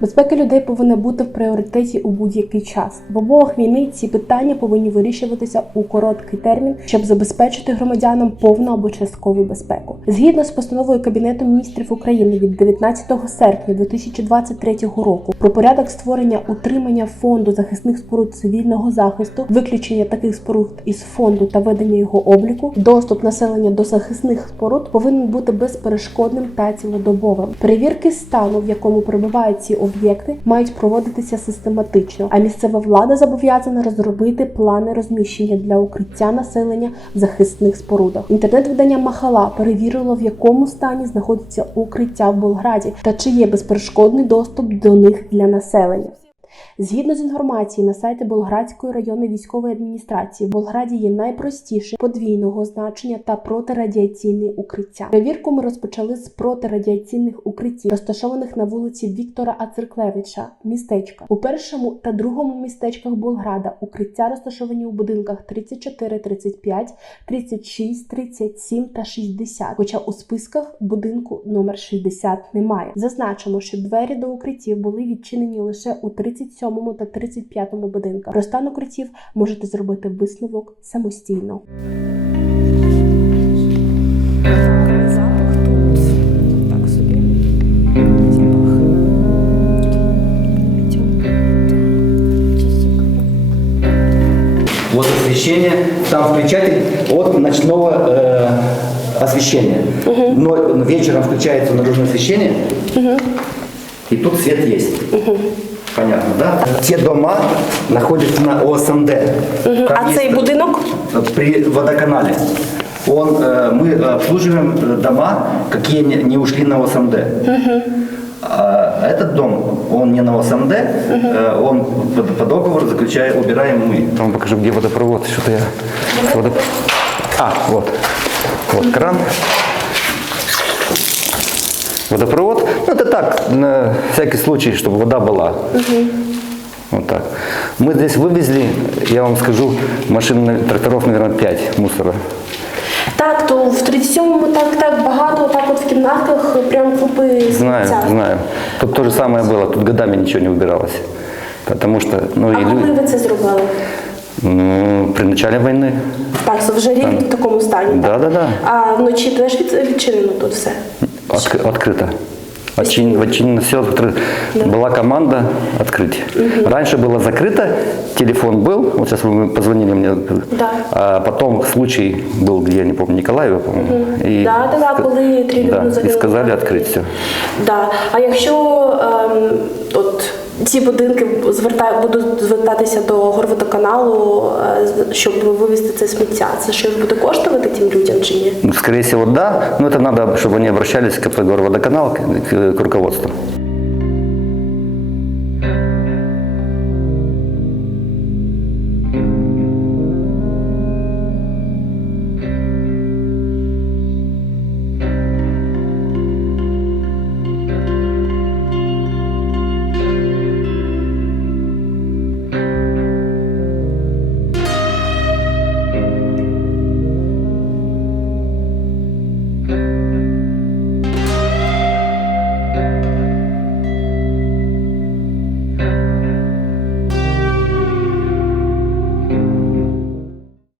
Безпека людей повинна бути в пріоритеті у будь-який час. В умовах війни ці питання повинні вирішуватися у короткий термін, щоб забезпечити громадянам повну або часткову безпеку. Згідно з постановою Кабінету міністрів України від 19 серпня 2023 року про порядок створення утримання фонду захисних споруд цивільного захисту, виключення таких споруд із фонду та ведення його обліку, доступ населення до захисних споруд повинен бути безперешкодним та цілодобовим. Перевірки стану, в якому перебувають ці об'єкти, мають проводитися систематично. А місцева влада зобов'язана розробити плани розміщення для укриття населення в захисних спорудах. Інтернет-видання Махала перевірило, в якому стані знаходяться укриття в Болграді та чи є безперешкодний доступ до них для населення. Згідно з інформацією на сайті Болградської районної військової адміністрації, в Болграді є найпростіше подвійного значення та протирадіаційні укриття. Перевірку ми розпочали з протирадіаційних укриттів, розташованих на вулиці Віктора Ацерклевича, містечка. У першому та другому містечках Болграда укриття розташовані у будинках 34, 35, 36, 37 та 60, хоча у списках будинку номер 60 немає. Зазначимо, що двері до укриттів були відчинені лише у 37 та 35 будинках. Про стан укриттів можете зробити висновок самостійно. Запах тут так собі. Запах. Вот освещение, там включатель от ночного э, освещения. Но вечером включается наружное освещение, и тут свет есть. Понятно, да? Те дома находятся на ОСМД. Там А цей будинок? э, При водоканале. Он, э, мы обслуживаем э, дома, какие не, не ушли на ОСМД. А этот дом, он не на ОСМД, э, он по, по договору заключаем, убираем мы. Там покажу, где водопровод. Что-то я... Водоп... А, вот. Вот кран Водопровод. Ну, это так, на всякий случай, чтобы вода была. Вот так. Мы здесь вывезли, я вам скажу, машин, на- тракторов, наверное, 5 мусора. Так, то в 37-му так так багато, так от в кімнатках прям купи Знаю, сміття. знаю. Тут то же самое было, тут годами ничего не убиралось. Потому что, ну, А и коли люди, ви це зробили? ну, при начале войны. Так, це вже рік в такому стані. так? Да-да-да. А вночі теж від, відчинено тут все. Отк- открыто. Отчин, отчинено все. открыто. Была команда открыть. Раньше было закрыто, телефон был, вот сейчас вы позвонили мне, Да. а потом случай был, где, я не помню, Николаева, по-моему. И, Да, да, да, коли три людини да, и загинули. сказали открыть все. Да. А якщо ем, от ці будинки будуть звертатися до горводоканалу, е, щоб вивезти це сміття, це щось буде коштувати тим людям чи ні? Скоріше Скорее всего, да, Ну це треба, щоб вони обращались к горводоканалу «Горводоканал», к, к- к руководству.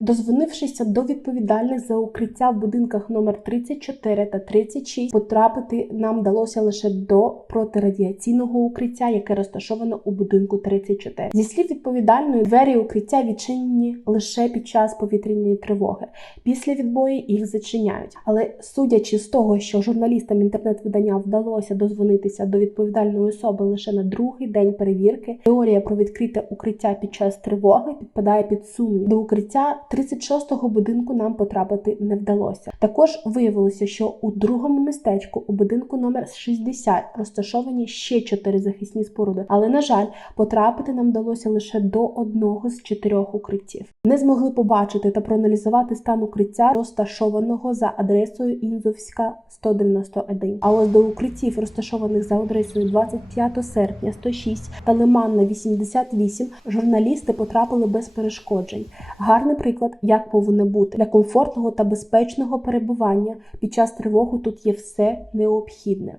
Дозвонившися до відповідальних за укриття в будинках номер 34 та 36, потрапити нам вдалося лише до протирадіаційного укриття, яке розташовано у будинку 34. Зі слів відповідальної, двері укриття відчинені лише під час повітряної тривоги. Після відбою їх зачиняють. Але судячи з того, що журналістам інтернет-видання вдалося дозвонитися до відповідальної особи лише на другий день перевірки, теорія про відкрите укриття під час тривоги підпадає під сумнів. До укриття 36-го будинку нам потрапити не вдалося. Також виявилося, що у другому містечку у будинку номер 60 розташовані ще чотири захисні споруди, але на жаль, потрапити нам вдалося лише до одного з чотирьох укриттів. Не змогли побачити та проаналізувати стан укриття, розташованого за адресою Інзовська 191. А ось до укриттів, розташованих за адресою 25 серпня 106 та Лиманна 88, журналісти потрапили без перешкоджень. Гарний приклад, як повинно бути для комфортного та безпечного перебування під час тривоги. Тут є все необхідне.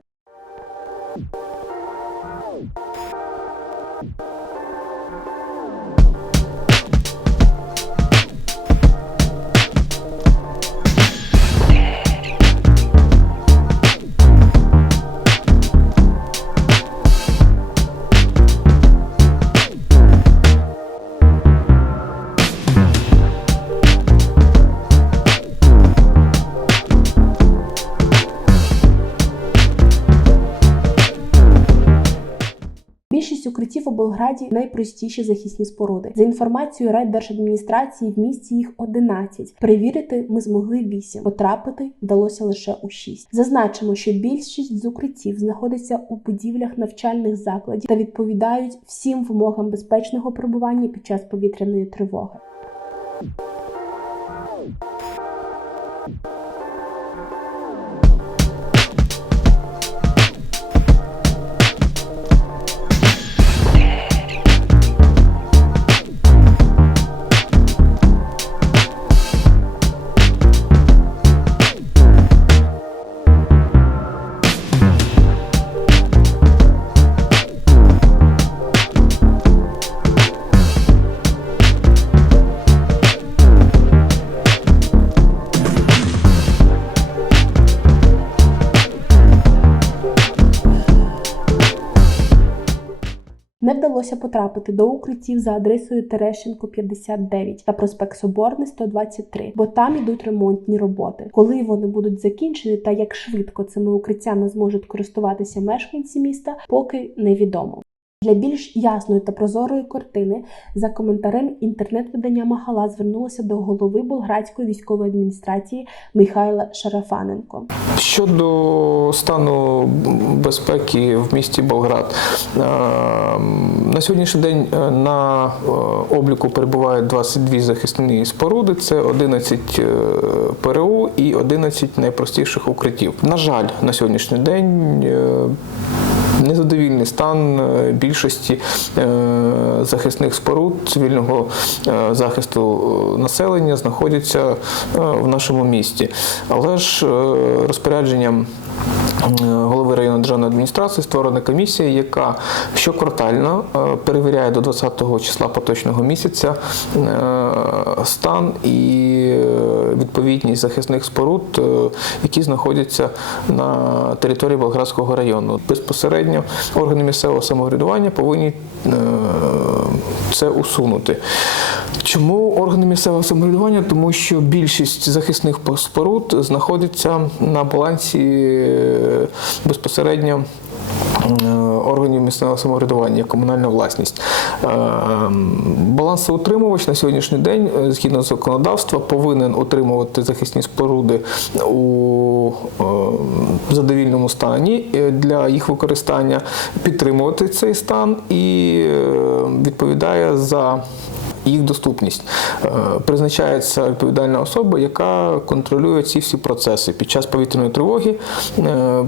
Укриттів у Болграді найпростіші захисні споруди. За інформацією райдержадміністрації, в місті їх 11. Перевірити ми змогли 8. Потрапити вдалося лише у 6. Зазначимо, що більшість з укриттів знаходиться у будівлях навчальних закладів та відповідають всім вимогам безпечного перебування під час повітряної тривоги. Вдалося потрапити до укриттів за адресою Терещенко 59 та проспект Соборний 123, бо там ідуть ремонтні роботи. Коли вони будуть закінчені та як швидко цими укриттями зможуть користуватися мешканці міста, поки невідомо. Для більш ясної та прозорої картини за коментарем інтернет-видання Махала звернулося до голови Болградської військової адміністрації Михайла Шарафаненко. Щодо стану безпеки в місті Болград, е, на сьогоднішній день е, на е, обліку перебувають 22 захисні споруди, це 11 е, ПРУ і 11 найпростіших укриттів. На жаль, на сьогоднішній день Незадовільний стан е, більшості е, захисних споруд цивільного е, захисту е, населення знаходяться е, в нашому місті. Але ж е, розпорядженням е, голови районної державної адміністрації створена комісія, яка щоквартально е, перевіряє до 20-го числа поточного місяця е, стан і е, відповідність захисних споруд, які знаходяться на території Болградського району. Безпосередньо органи місцевого самоврядування повинні це усунути. Чому органи місцевого самоврядування? Тому що більшість захисних споруд знаходиться на балансі е, безпосередньо. е, Органів місцевого самоврядування, комунальна власність. Е, Балансоутримувач на сьогоднішній день, згідно законодавства, повинен утримувати захисні споруди у задовільному стані для їх використання, підтримувати цей стан і відповідає за їх доступність. Е, Призначається відповідальна особа, яка контролює ці всі процеси. Під час повітряної тривоги е,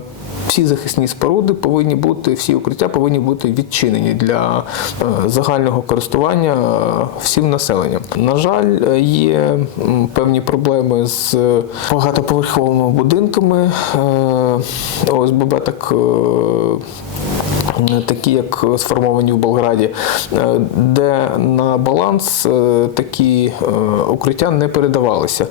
всі захисні споруди повинні бути, всі укриття повинні бути відчинені для е, загального користування всім населенням. На жаль, є певні проблеми з багатоповерховими будинками. ОСББ так. Е, такі як сформовані в Болграді, е, де на баланс е, такі укриття не передавалися.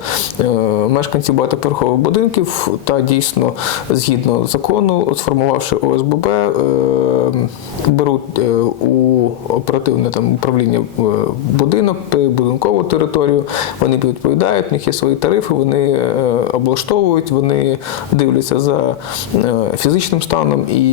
Мешканці багатоповерхових будинків та дійсно згідно закону, сформувавши ОСББ, беруть у оперативне там управління будинок, будинкову територію. Вони відповідають, в них є свої тарифи, вони облаштовують, вони дивляться за фізичним станом і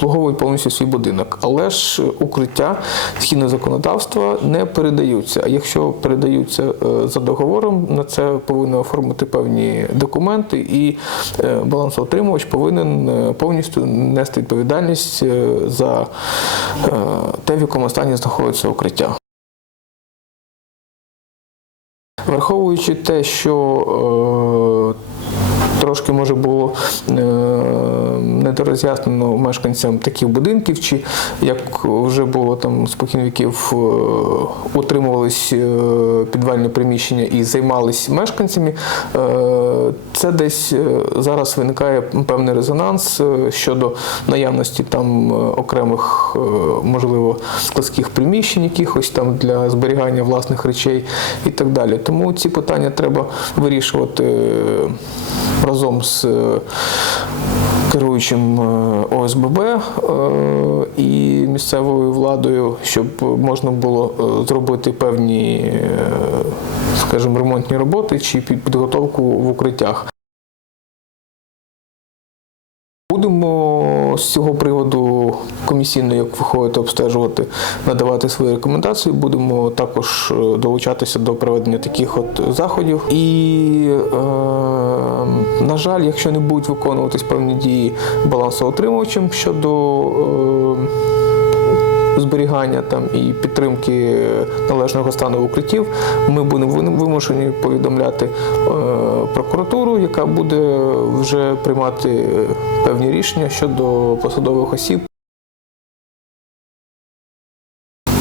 обслуговують повністю свій будинок. Але ж укриття згідно законодавства не передаються. А якщо передаються е, за договором, на це повинні оформити певні документи, і е, балансоутримувач повинен е, повністю нести відповідальність за те, в якому стані знаходиться укриття. Враховуючи те, що трошки може було е, недороз'яснено мешканцям таких будинків, чи як вже було там спокійно віків, е, утримувались е, приміщення і займались мешканцями, це десь зараз виникає певний резонанс щодо наявності там окремих, можливо, складських приміщень, якихось там для зберігання власних речей і так далі. Тому ці питання треба вирішувати разом з е, керуючим е, ОСББ е, і місцевою владою, щоб можна було зробити певні, скажімо, ремонтні роботи чи підготовку в укриттях. Будемо з цього приводу комісійно, як виходити обстежувати, надавати свої рекомендації. Будемо також е, долучатися до проведення таких от заходів. І, е, на жаль, якщо не будуть виконуватись певні дії балансоутримувачем щодо е, зберігання там і підтримки належного стану укриттів, ми будемо вимушені повідомляти е, прокуратуру, яка буде вже приймати е, певні рішення щодо посадових осіб.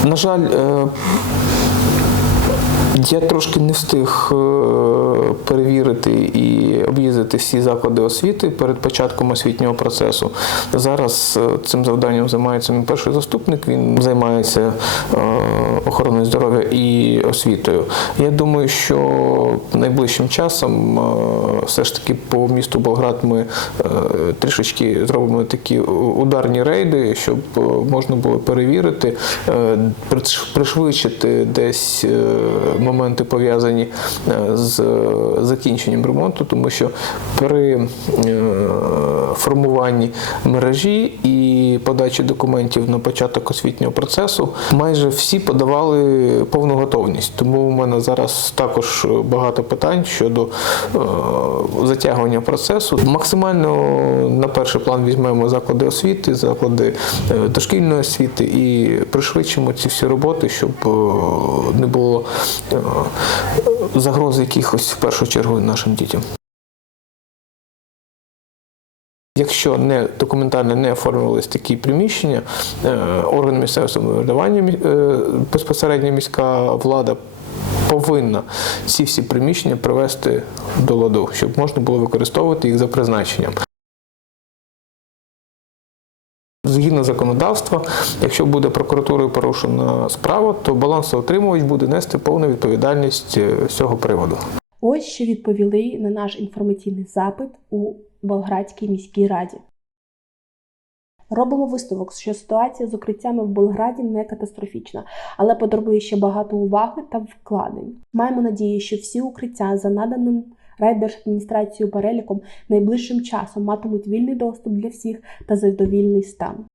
На жаль, е, я трошки не встиг е, перевірити і об'їздити всі заклади освіти перед початком освітнього процесу. Зараз е, цим завданням займається мій перший заступник. Він займається е, охороною здоров'я і освітою. Я думаю, що найближчим часом все ж таки по місту Болград ми трішечки зробимо такі ударні рейди, щоб можна було перевірити, пришвидшити десь моменти пов'язані е, з е, закінченням ремонту, тому що при е, формуванні мережі і подачі документів на початок освітнього процесу майже всі подавали повну готовність. Тому у мене зараз також багато питань щодо е, затягування процесу. Максимально на перший план візьмемо заклади освіти, заклади е, дошкільної освіти і пришвидшимо ці всі роботи, щоб е, не було загрози якихось в першу чергу нашим дітям. Якщо не документально не оформлювалися такі приміщення, е, органи місцевого самоврядування, е, безпосередньо міська влада повинна ці всі приміщення привести до ладу, щоб можна було використовувати їх за призначенням. Згідно законодавства, якщо буде прокуратурою порушена справа, то балансоотримувач буде нести повну відповідальність е, цього приводу. Ось що відповіли на наш інформаційний запит у Болградській міській раді. Робимо висновок, що ситуація з укриттями в Болграді не катастрофічна, але потребує ще багато уваги та вкладень. Маємо надію, що всі укриття за наданим райдержадміністрацією переліком найближчим часом матимуть вільний доступ для всіх та задовільний стан.